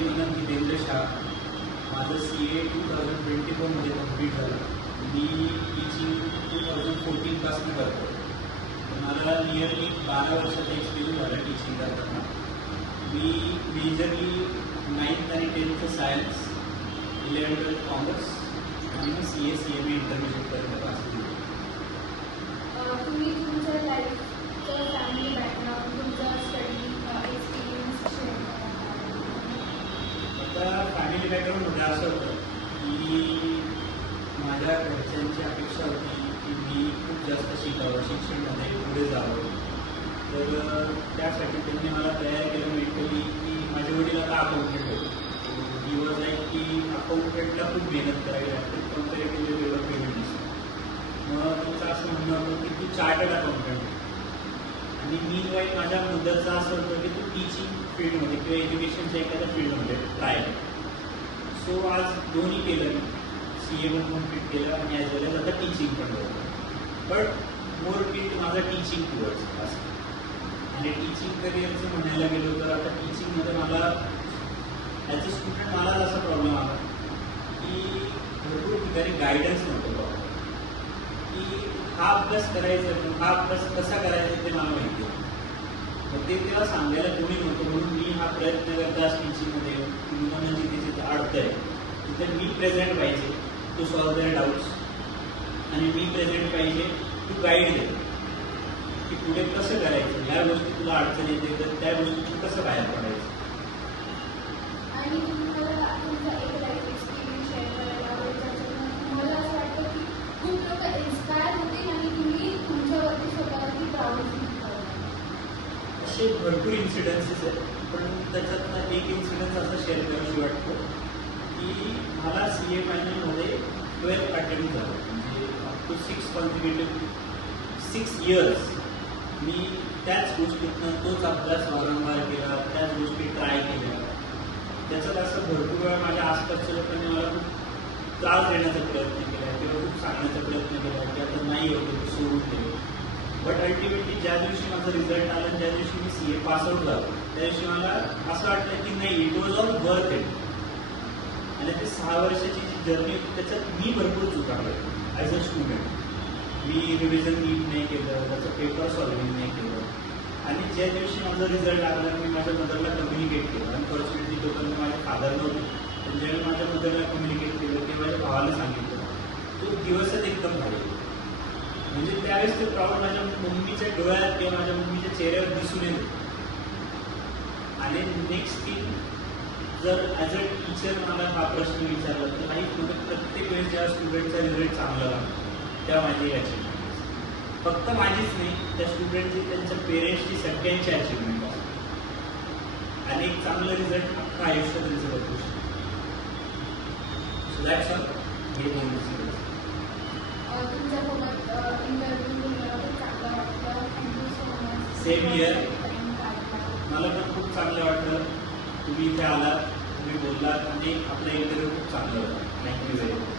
मनन हितेंद्र शाह. माझं CA 2024मध्ये complete झालं. मी टीचिंग 2014 पासून करतो. मला नियरली 12 वर्षाचा एक्सपिरियन्स झाला टीचिंग करताना. मी मेजरली 9th आणि 10th सायन्स, 11th कॉमर्स आणि मग CA CMA इंटरमिजिएटपर्यंत पास केली. तुम्ही तुमच्या लाईफचं फॅमिली बॅकग्राऊंड, तुमचा स्टडी एक्सपिरियन्स शेअर करा. आता फॅमिली बॅकग्राऊंडमध्ये असं होतं की माझ्या घरच्यांची अपेक्षा होती की मी खूप जास्त शिकावं, शिक्षणामध्ये पुढे जावं. तर त्यासाठी त्यांनी मला तयार केलं मेंटली की माझ्या वडील आता अकाउंटंट होते. ही वॉज लाईक की अकाउंटंटला खूप मेहनत करावी लागते, कम्पॅरेटिव्हली एवढं पेमेंट नसतं. मग तुमचं असं म्हणणं होतं की तू चार्टर्ड अकाउंटंट, आणि मी वाईट माझ्या मुद्द्याचं असं होतं की तू टीचिंग फील्डमध्ये किंवा एज्युकेशनच्या एखाद्या फील्डमध्ये ट्राय कर. सो आज दोन्ही केलं. CA पण कम्प्लीट केलं आणि ॲज वेल एज आता टीचिंग पण करतो. बट मोर टिल्ट माझं टीचिंग टुवर्ड्स असं. आणि टीचिंग करिअरचं म्हणायला गेलो तर आता टीचिंगमध्ये मला ॲज अ स्टुडंट मला असा प्रॉब्लेम आला की भरपूर ठिकाणी गायडन्स नव्हतं प्रॉब्लेम की हा अभ्यास करायचा, हा अभ्यास कसा करायचा ते मला माहिती होतं. मग ते तेव्हा सांगायला कोणी नव्हतं. म्हणून मी हा प्रयत्न करता टीचिंगमध्ये मुलांना जिथे जिथे अडतं आहे तिथे मी प्रेझेंट पाहिजे टू सॉल्व देअर डाऊट्स, आणि मी प्रेझेंट पाहिजे टू गाईड दे की पुढे कसं करायचं. ह्या गोष्टी तुला अडचण येते तर त्या गोष्टीतून कसं बाहेर पडायचं. आणि तुम्हाला तुमचा एक लाईफ एक्सपिरियन्स शेअर करायला आवडेल ज्याच्यातून मला असं वाटतं की खूप लोक इन्स्पायर होतील आणि तुम्ही तुमच्यावरती स्वतःवरती प्राऊड फील कराल. असे भरपूर इन्सिडन्सेस आहेत, पण त्याच्यातनं एक इन्सिडन्स असं शेअर करायची वाटतं की मला CA फायनलमध्ये 12th अटेम्प्ट झालं. म्हणजे अप टू 6 कॉन्सिक्युटिव्ह 6 इयर्स मी त्याच गोष्टीतनं तोच अभ्यास वारंवार केला, त्याच गोष्टी ट्राय केल्या. त्याच्यात असं भरपूर वेळा माझ्या आसपासच्या लोकांनी मला खूप त्रास देण्याचा प्रयत्न केला किंवा खूप सांगण्याचा प्रयत्न केला की आता नाही होतं, सोडून दिलं. बट अल्टिमेटली ज्या दिवशी माझा रिझल्ट आला, ज्या दिवशी मी CA पासआउट झालो, त्या दिवशी मला असं वाटलं की नाही, it was all worth it. आणि ते 6 वर्षाची जी जर्नी होती त्याच्यात मी भरपूर चुका केल्या ॲज अ स्टुडंट. मी रिव्हिजन नीट नाही केलं, त्याचं पेपर सॉल्विंग नाही केलं. आणि ज्या दिवशी माझा रिझल्ट लागला मी माझ्या मदरला कम्युनिकेट केलं. अनफॉर्च्युनेटली तोपर्यंत माझे फादर नव्हते, पण ज्यावेळी माझ्या मदरला कम्युनिकेट केलं ते माझ्या भावाला सांगितलं. तो दिवसच एकदम भारी. म्हणजे त्यावेळेस ते प्राऊड माझ्या मम्मीच्या डोळ्यात किंवा माझ्या मम्मीच्या चेहऱ्यावर दिसून येतो. आणि नेक्स्ट थिंग, जर ॲज अ टीचर मला हा प्रश्न विचारला तर लाईफमध्ये प्रत्येक वेळेस ज्या स्टुडंटचा रिझल्ट चांगला लागतो तेव्हा माझी अचिव्हमेंट फक्त माझीच नाही, त्या स्टुडंटची, त्यांच्या पेरेंट्सची, सगळ्यांची अचिव्हमेंट असते. आणि एक चांगलं रिझल्ट अख्खं आयुष्य त्यांचं बघू शकतो. So that's all. हे दोन तुमच्यासोबत इंटरव्ह्यू खूप चांगलं वाटलं. Thank you so much. Same year. मला पण खूप चांगलं वाटलं तुम्ही इथे आलात, तुम्ही बोललात आणि आपला इंटरव्ह्यू खूप चांगलं होता. Thank you very much.